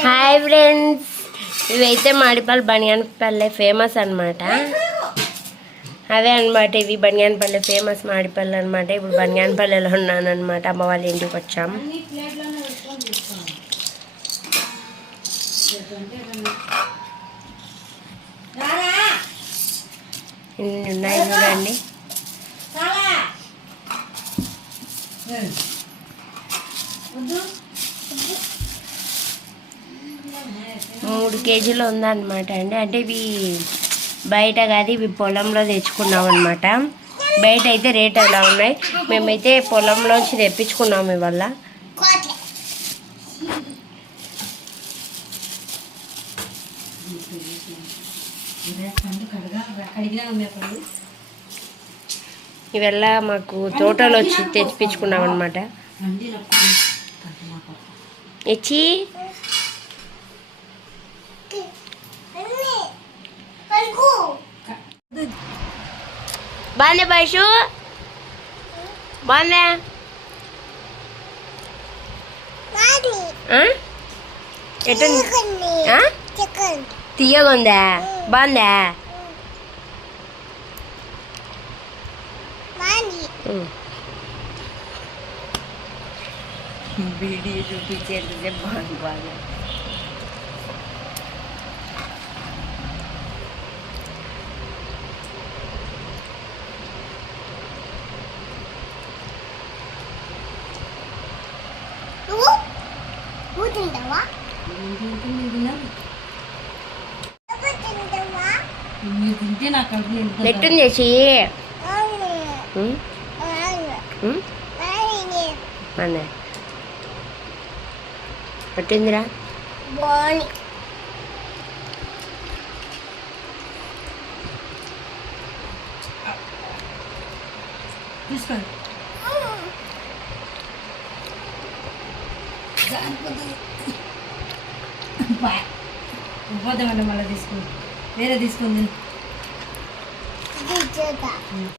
Hi friends, ఇవైతే Madipalli బనియాన్పల్లె famous అనమాట. అవే అనమాట, ఇవి బనియాన్పల్లె ఫేమస్ మాడిపల్లి అనమాట. ఇప్పుడు బనియాన్పల్లెలో ఉన్నాను అనమాట, అమ్మ వాళ్ళ ఇంటికి వచ్చాం. ఇన్ని ఉన్నాయి చూడండి. 3 కేజీలు ఉందన్నమాట అండి. అంటే ఇవి బయట కాదు, ఇవి పొలంలో తెచ్చుకున్నాం అనమాట. బయట అయితే రేట్ అలా ఉన్నాయి, మేమైతే పొలంలోంచి తెప్పించుకున్నాము ఇవాళ. ఇవల్ల మాకు తోటలో వచ్చి తెప్పించుకున్నాం అనమాట. ఇచ్చి బాగుంది పైషు, బాగుందా? ఎట్టుంది? తీయగుందా? బాగుందా? వీడియో చూపించేది బాగుంది. బాగా ఎట్టుంది చేసి ఎట్టిందిరా? బాగుంది. తీసుకోండి. పోదామంటే మళ్ళీ తీసుకుంది, వేరే తీసుకుంది.